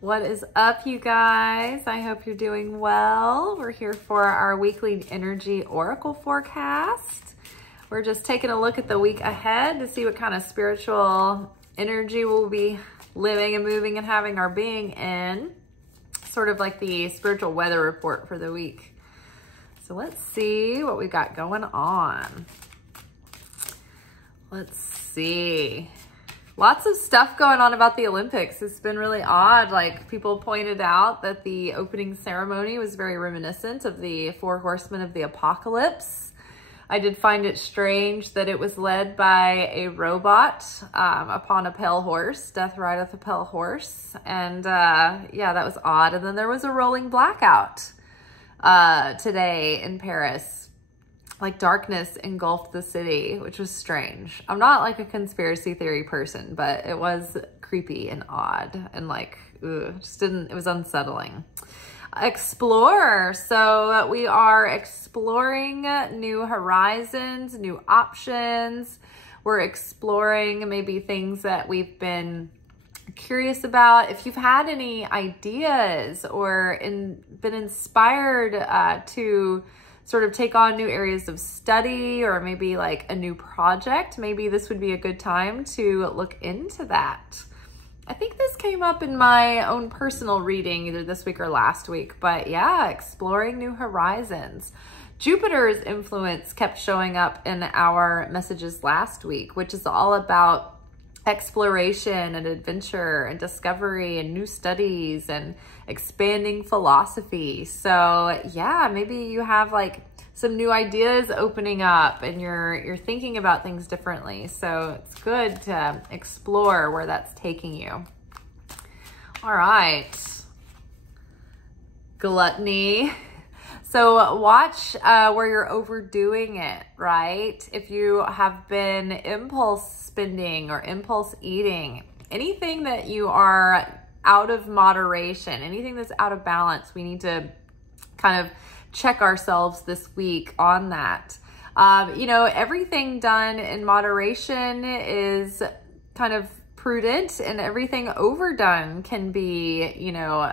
What is up, you guys? I hope you're doing well. We're here for our weekly energy oracle forecast. We're just taking a look at the week ahead to see what kind of spiritual energy we'll be living and moving and having our being in. Sort of like the spiritual weather report for the week. So let's see what we got going on. Let's see. Lots of stuff going on about the Olympics. It's been really odd. Like, people pointed out that the opening ceremony was very reminiscent of the Four Horsemen of the Apocalypse. I did find it strange that it was led by a robot upon a pale horse. Death rideth a pale horse. And yeah, that was odd. And then there was a rolling blackout today in Paris. Like, darkness engulfed the city, which was strange. I'm not like a conspiracy theory person, but it was creepy and odd and like, it was unsettling. Explore. So we are exploring new horizons, new options. We're exploring maybe things that we've been curious about. If you've had any ideas or been inspired to sort of take on new areas of study or maybe like a new project, maybe this would be a good time to look into that. I think this came up in my own personal reading either this week or last week, but yeah, exploring new horizons. Jupiter's influence kept showing up in our messages last week, which is all about exploration and adventure and discovery and new studies and expanding philosophy. So yeah, maybe you have like some new ideas opening up and you're thinking about things differently. So it's good to explore where that's taking you. All right. Gluttony. So watch where you're overdoing it, right? If you have been impulse spending or impulse eating, anything that you are out of moderation, anything that's out of balance, we need to kind of check ourselves this week on that. You know, everything done in moderation is kind of prudent, and everything overdone can be, you know,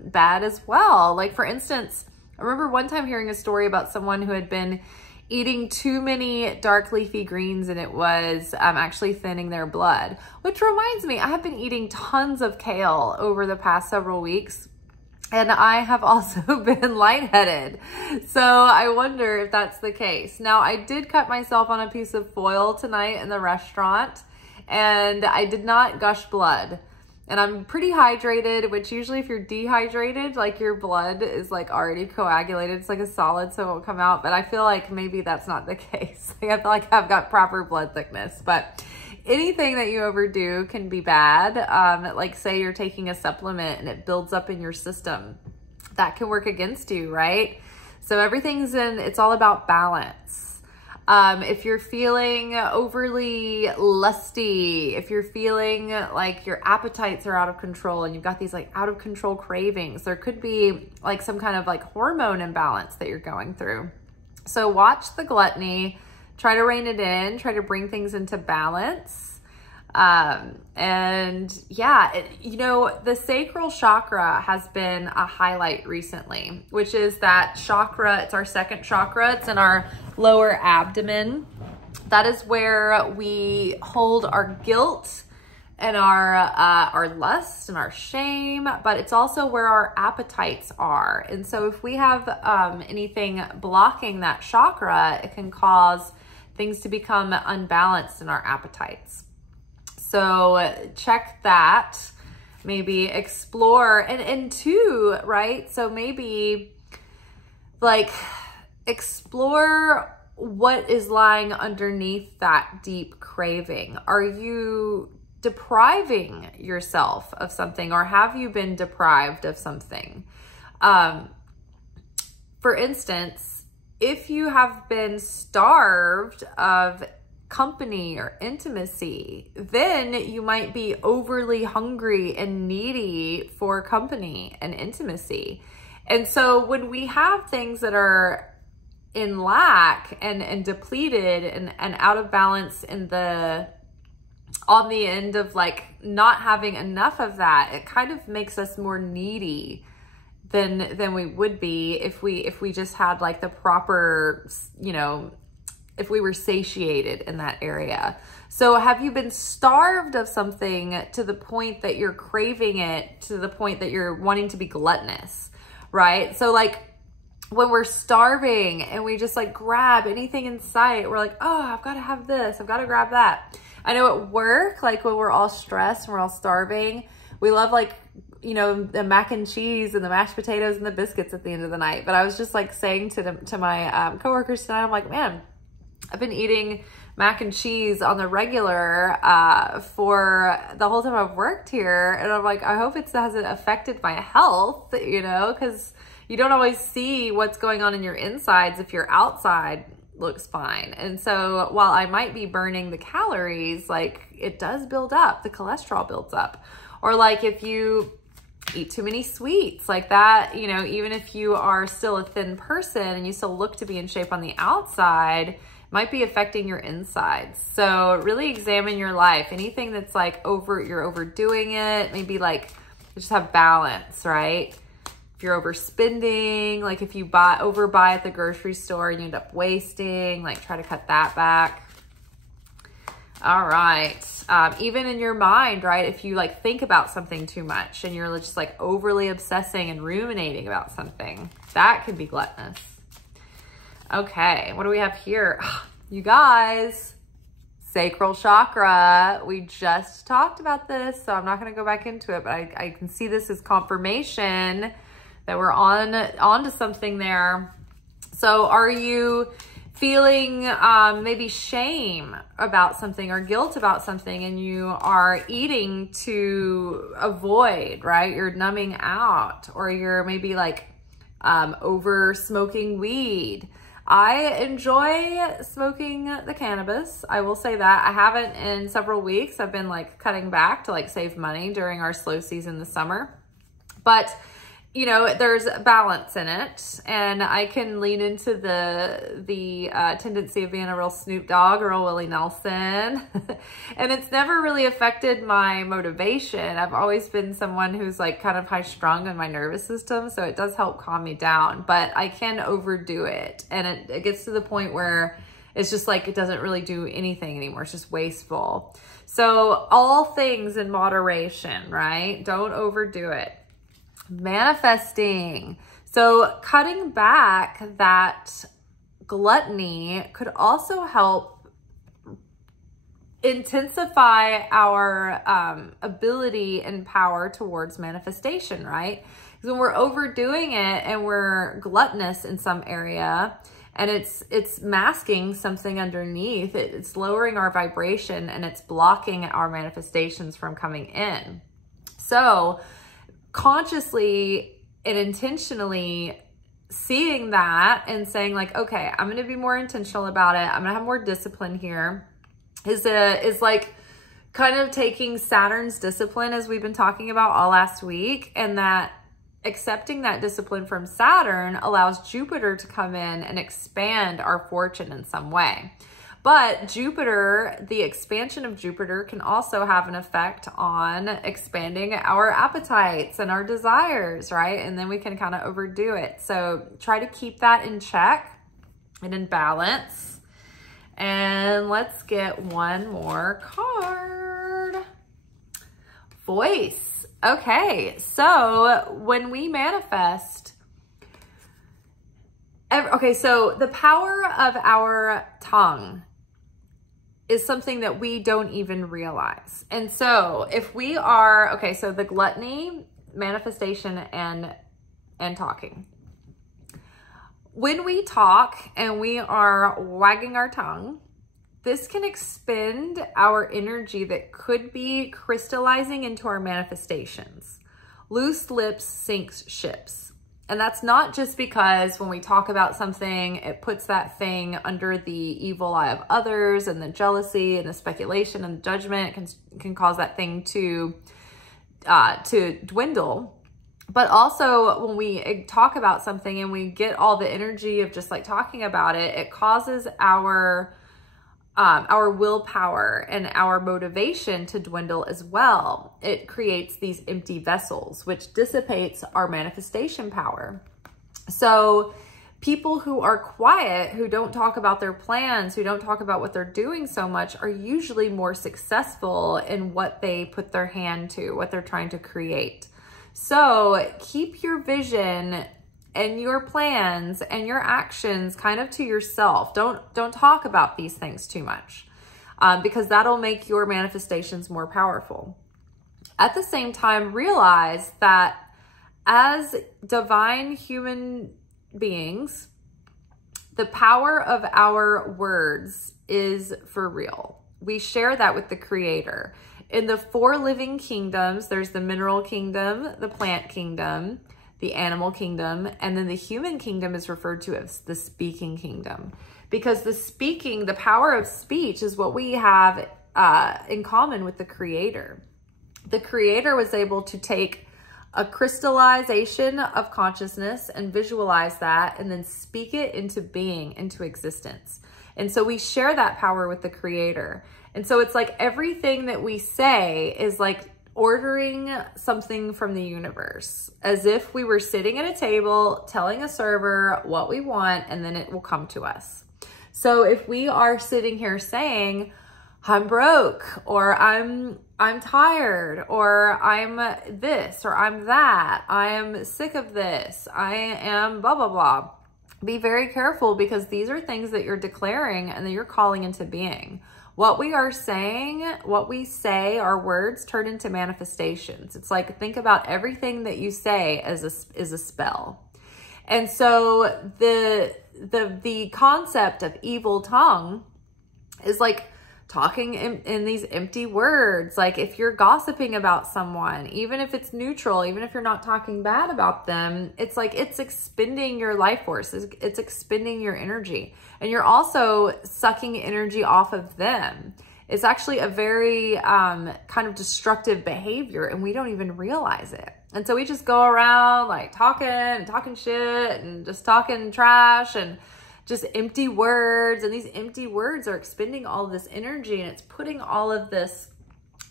bad as well. Like, for instance, I remember one time hearing a story about someone who had been eating too many dark leafy greens and it was actually thinning their blood, which reminds me, I have been eating tons of kale over the past several weeks and I have also been lightheaded. So I wonder if that's the case. Now, I did cut myself on a piece of foil tonight in the restaurant and I did not gush blood. And I'm pretty hydrated, which usually if you're dehydrated, like your blood is like already coagulated. It's like a solid, so it won't come out. But I feel like maybe that's not the case. Like, I feel like I've got proper blood thickness. But anything that you overdo can be bad. Like, say you're taking a supplement and it builds up in your system. That can work against you, right? So it's all about balance. If you're feeling overly lusty, if you're feeling like your appetites are out of control and you've got these like out of control cravings, there could be like some kind of like hormone imbalance that you're going through. So watch the gluttony, try to rein it in, try to bring things into balance. And yeah, you know, the sacral chakra has been a highlight recently, which is that chakra. It's our second chakra. It's in our lower abdomen. That is where we hold our guilt and our lust and our shame, but it's also where our appetites are. And so if we have anything blocking that chakra, it can cause things to become unbalanced in our appetites. So check that, maybe explore, and two, right? So maybe like explore what is lying underneath that deep craving. Are you depriving yourself of something, or have you been deprived of something? For instance, if you have been starved of company or intimacy, then you might be overly hungry and needy for company and intimacy. And so when we have things that are in lack and depleted and out of balance in the on the end of like not having enough of that, it kind of makes us more needy than we would be if we just had like the proper, you know, if we were satiated in that area. So have you been starved of something to the point that you're craving it, to the point that you're wanting to be gluttonous, right? So like when we're starving and we just like grab anything in sight, we're like, oh, I've got to have this, I've got to grab that. I know at work, like when we're all stressed and we're all starving, we love like, you know, the mac and cheese and the mashed potatoes and the biscuits at the end of the night. But I was just like saying to my coworkers tonight, I'm like, man, I've been eating mac and cheese on the regular for the whole time I've worked here. And I'm like, I hope it hasn't affected my health, you know, because you don't always see what's going on in your insides if your outside looks fine. And so while I might be burning the calories, like it does build up, the cholesterol builds up. Or like if you eat too many sweets like that, you know, even if you are still a thin person and you still look to be in shape on the outside, might be affecting your insides. So really examine your life. Anything that's like you're overdoing it, maybe like just have balance, right? If you're overspending, like if you overbuy at the grocery store and you end up wasting, like try to cut that back. All right. Even in your mind, right? If you like think about something too much and you're just like overly obsessing and ruminating about something, that can be gluttonous. Okay, what do we have here? You guys, sacral chakra. We just talked about this, so I'm not going to go back into it, but I can see this as confirmation that we're onto something there. So are you feeling maybe shame about something or guilt about something and you are eating to avoid, right? You're numbing out, or you're maybe like over smoking weed. I enjoy smoking the cannabis. I will say that. I haven't in several weeks. I've been like cutting back to like save money during our slow season this summer. But you know, there's balance in it, and I can lean into the tendency of being a real Snoop Dogg or a Willie Nelson, and it's never really affected my motivation. I've always been someone who's like kind of high strung on my nervous system, so it does help calm me down, but I can overdo it, and it gets to the point where it's just like it doesn't really do anything anymore. It's just wasteful. So all things in moderation, right? Don't overdo it. Manifesting. So cutting back that gluttony could also help intensify our ability and power towards manifestation, right? Because when we're overdoing it and we're gluttonous in some area and it's masking something underneath, it's lowering our vibration and it's blocking our manifestations from coming in. So consciously and intentionally seeing that and saying like, okay, I'm going to be more intentional about it. I'm going to have more discipline here is like kind of taking Saturn's discipline, as we've been talking about all last week, and that accepting that discipline from Saturn allows Jupiter to come in and expand our fortune in some way. But Jupiter, the expansion of Jupiter can also have an effect on expanding our appetites and our desires, right? And then we can kind of overdo it. So try to keep that in check and in balance. And let's get one more card. Voice. Okay, so when we manifest, okay, so the power of our tongue is something that we don't even realize. And so if we are, okay, so the gluttony, manifestation, and talking. When we talk and we are wagging our tongue, this can expend our energy that could be crystallizing into our manifestations. Loose lips sinks ships. And that's not just because when we talk about something, it puts that thing under the evil eye of others and the jealousy and the speculation and the judgment can cause that thing to dwindle. But also when we talk about something and we get all the energy of just like talking about it, it causes our our willpower and our motivation to dwindle as well. It creates these empty vessels, which dissipates our manifestation power. So people who are quiet, who don't talk about their plans, who don't talk about what they're doing so much, are usually more successful in what they put their hand to, what they're trying to create. So keep your vision and your plans and your actions kind of to yourself. Don't talk about these things too much, because that'll make your manifestations more powerful. At the same time, realize that as divine human beings, the power of our words is for real. We share that with the Creator. In the 4 living kingdoms, there's the mineral kingdom, the plant kingdom, the animal kingdom, and then the human kingdom is referred to as the speaking kingdom. Because the power of speech is what we have in common with the Creator. The Creator was able to take a crystallization of consciousness and visualize that and then speak it into being, into existence. And so we share that power with the Creator. And so it's like everything that we say is like ordering something from the universe, as if we were sitting at a table telling a server what we want, and then it will come to us. So if we are sitting here saying, I'm broke, or I'm tired, or I'm this, or I'm that, I am sick of this, I am blah, blah, blah. Be very careful, because these are things that you're declaring and that you're calling into being. What we are saying, what we say, our words turn into manifestations. It's like, think about everything that you say as a spell. And so the concept of evil tongue is like talking in these empty words. Like if you're gossiping about someone, even if it's neutral, even if you're not talking bad about them, it's like it's expending your life force. It's expending your energy. And you're also sucking energy off of them. It's actually a very kind of destructive behavior, and we don't even realize it. And so we just go around like talking shit and just talking trash and just empty words. And these empty words are expending all of this energy, and it's putting all of this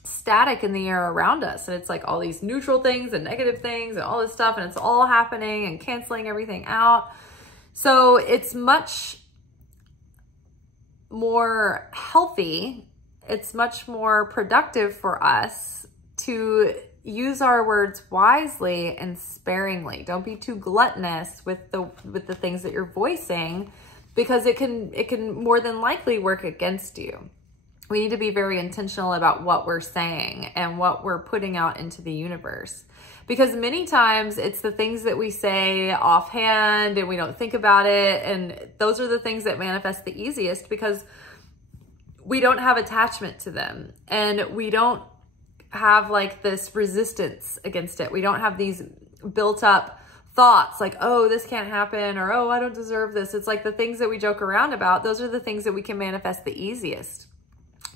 static in the air around us. And it's like all these neutral things and negative things and all this stuff, and it's all happening and canceling everything out. So it's much more healthy, it's much more productive for us to use our words wisely and sparingly. Don't be too gluttonous with the things that you're voicing, because it can more than likely work against you. We need to be very intentional about what we're saying and what we're putting out into the universe. Because many times it's the things that we say offhand and we don't think about it. And those are the things that manifest the easiest, because we don't have attachment to them. And we don't have like this resistance against it. We don't have these built up thoughts like, oh, this can't happen, or, oh, I don't deserve this. It's like the things that we joke around about. Those are the things that we can manifest the easiest.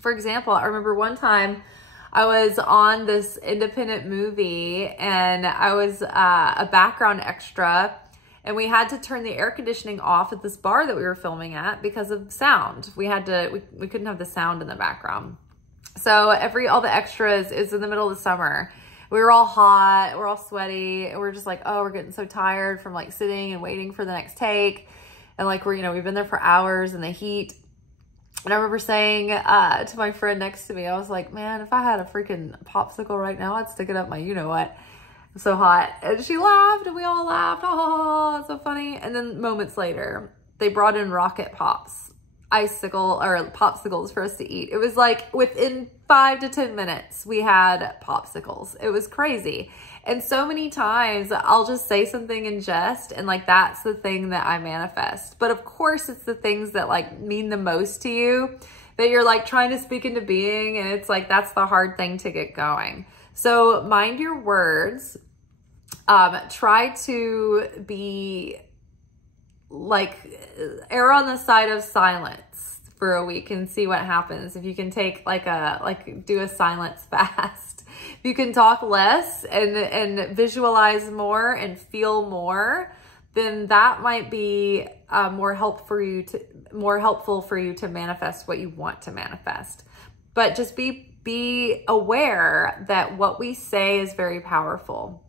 For example, I remember one time I was on this independent movie, and I was a background extra, and we had to turn the air conditioning off at this bar that we were filming at because of sound. We couldn't have the sound in the background. So all the extras, is in the middle of the summer. We were all hot, we're all sweaty, and we're just like, oh, we're getting so tired from like sitting and waiting for the next take. And like we've been there for hours in the heat. And I remember saying to my friend next to me, I was like, man, if I had a freaking popsicle right now, I'd stick it up my you-know-what. I'm so hot. And she laughed, and we all laughed. Oh, that's so funny. And then moments later, they brought in rocket pops, popsicles for us to eat. It was like within 5 to 10 minutes, we had popsicles. It was crazy. And so many times I'll just say something in jest, and like that's the thing that I manifest. But of course, it's the things that like mean the most to you that you're like trying to speak into being, and it's like that's the hard thing to get going. So mind your words. Try to be like err on the side of silence for a week and see what happens. If you can take do a silence fast, if you can talk less and visualize more and feel more, then that might be more helpful for you to manifest what you want to manifest. But just be aware that what we say is very powerful.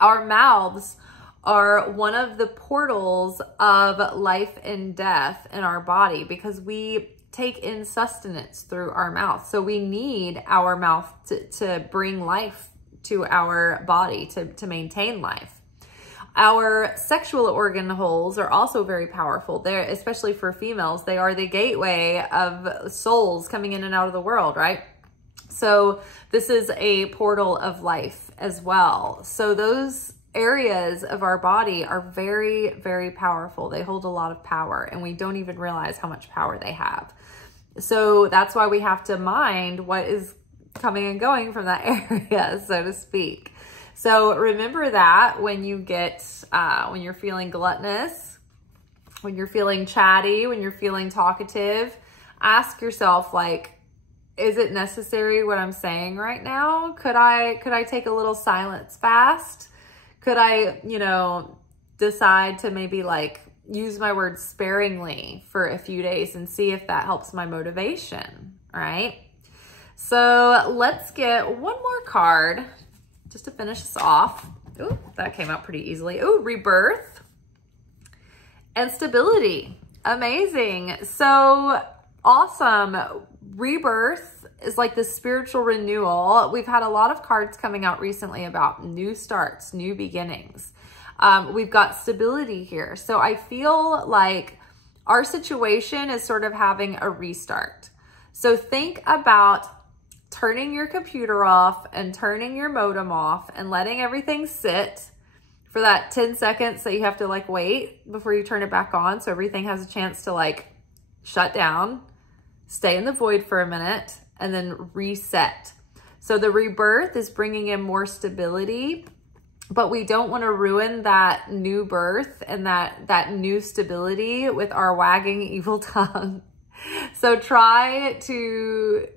Our mouths are one of the portals of life and death in our body, because we take in sustenance through our mouth. So we need our mouth to bring life to our body, to maintain life. Our sexual organ holes are also very powerful. They're, especially for females, they are the gateway of souls coming in and out of the world, right? So this is a portal of life as well. So those areas of our body are very, very powerful. They hold a lot of power, and we don't even realize how much power they have. So that's why we have to mind what is coming and going from that area, so to speak. So remember that when you get, when you're feeling gluttonous, when you're feeling chatty, when you're feeling talkative, ask yourself, like, is it necessary what I'm saying right now? Could I take a little silence fast? Could I, you know, decide to maybe like use my words sparingly for a few days and see if that helps my motivation, right? So let's get one more card just to finish this off. Ooh, that came out pretty easily. Ooh, rebirth and stability. Amazing. So awesome. Rebirth is like the spiritual renewal. We've had a lot of cards coming out recently about new starts, new beginnings. We've got stability here. So I feel like our situation is sort of having a restart. So think about turning your computer off and turning your modem off and letting everything sit for that 10 seconds that you have to like wait before you turn it back on. So everything has a chance to like shut down, stay in the void for a minute, and then reset. So the rebirth is bringing in more stability, but we don't want to ruin that new birth and that new stability with our wagging evil tongue. So try to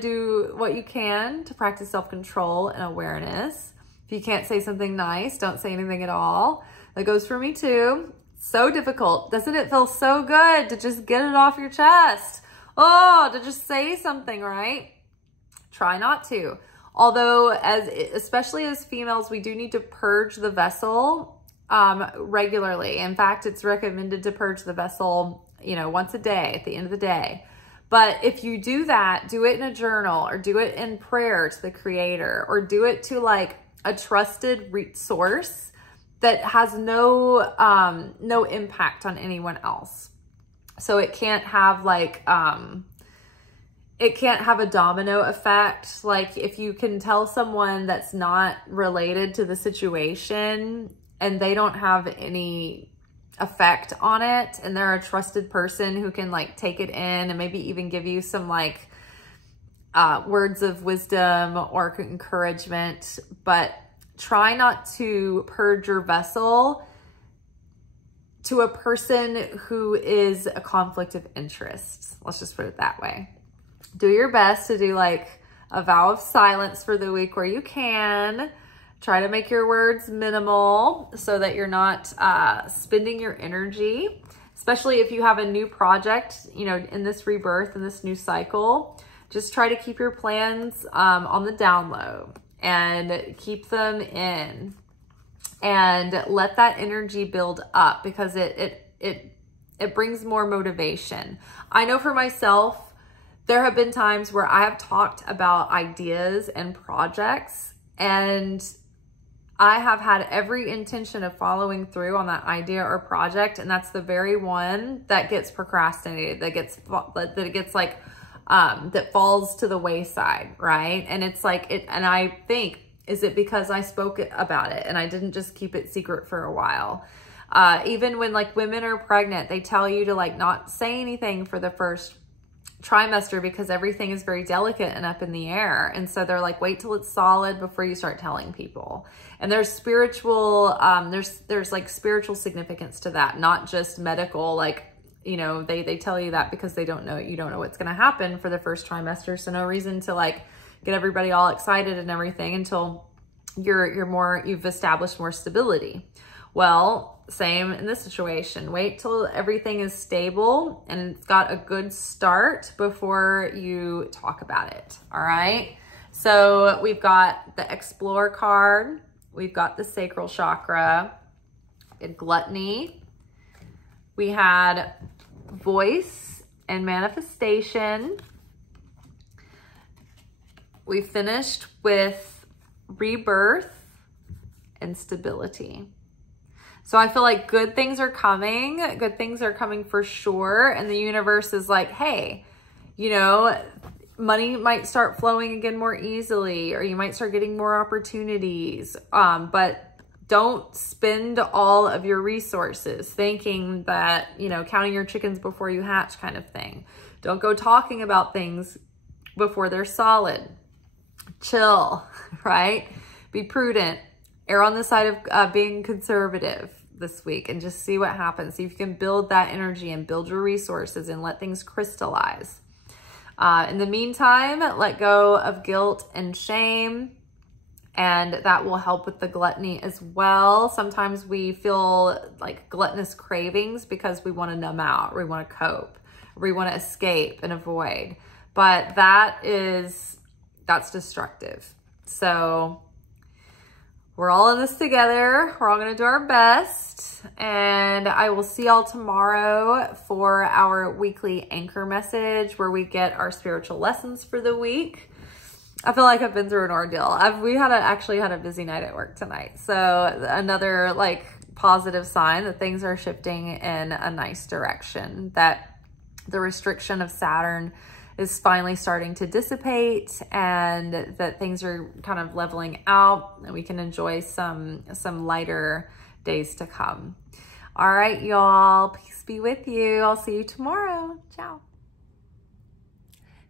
do what you can to practice self-control and awareness. If you can't say something nice, don't say anything at all. That goes for me too. So difficult. Doesn't it feel so good to just get it off your chest? Oh, to just say something, right? Try not to. Although, especially as females, we do need to purge the vessel regularly. In fact, it's recommended to purge the vessel, you know, once a day at the end of the day. But if you do that, do it in a journal, or do it in prayer to the Creator, or do it to like a trusted source that has no impact on anyone else. So it can't have like, it can't have a domino effect. Like if you can tell someone that's not related to the situation and they don't have any effect on it, and they're a trusted person who can like take it in and maybe even give you some like words of wisdom or encouragement, but try not to purge your vessel to a person who is a conflict of interest. Let's just put it that way. Do your best to do like a vow of silence for the week where you can. Try to make your words minimal so that you're not spending your energy, especially if you have a new project, you know, in this rebirth, in this new cycle. Just try to keep your plans on the down low and keep them in, and let that energy build up, because it brings more motivation. I know for myself, there have been times where I have talked about ideas and projects, and I have had every intention of following through on that idea or project, and that's the very one that gets procrastinated, that falls to the wayside, right? And it's like, and I think, is it because I spoke about it and I didn't just keep it secret for a while? Even when like women are pregnant, they tell you to like not say anything for the first trimester because everything is very delicate and up in the air. And so they're like, wait till it's solid before you start telling people. And there's spiritual, there's like spiritual significance to that, not just medical. Like, you know, they tell you that because you don't know what's going to happen for the first trimester. So no reason to like get everybody all excited and everything until you've established more stability. Well, same in this situation. Wait till everything is stable and it's got a good start before you talk about it, all right? So we've got the Explore card. We've got the Sacral Chakra, Gluttony. We had Voice and Manifestation. We finished with Rebirth and Stability. So I feel like good things are coming. Good things are coming for sure. And the universe is like, hey, you know, money might start flowing again more easily, or you might start getting more opportunities. But don't spend all of your resources thinking that, you know, counting your chickens before you hatch kind of thing. Don't go talking about things before they're solid. Chill, right? Be prudent. Err on the side of being conservative this week and just see what happens. See if you can build that energy and build your resources and let things crystallize. In the meantime, let go of guilt and shame, and that will help with the gluttony as well. Sometimes we feel like gluttonous cravings because we want to numb out, or we want to cope, or we want to escape and avoid. But that's destructive. So we're all in this together. We're all going to do our best. And I will see y'all tomorrow for our weekly anchor message where we get our spiritual lessons for the week. I feel like I've been through an ordeal. We actually had a busy night at work tonight. So another like positive sign that things are shifting in a nice direction, that the restriction of Saturn is finally starting to dissipate, and that things are kind of leveling out, and we can enjoy some lighter days to come. All right, y'all, peace be with you. I'll see you tomorrow. Ciao.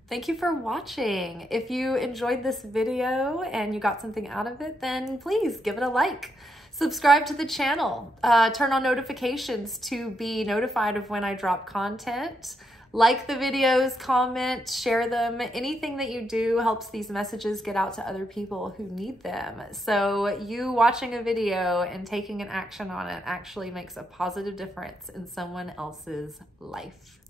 Thank you for watching. If you enjoyed this video and you got something out of it, then please give it a like. Subscribe to the channel. Turn on notifications to be notified of when I drop content. Like the videos, comment, share them. Anything that you do helps these messages get out to other people who need them. So you watching a video and taking an action on it actually makes a positive difference in someone else's life.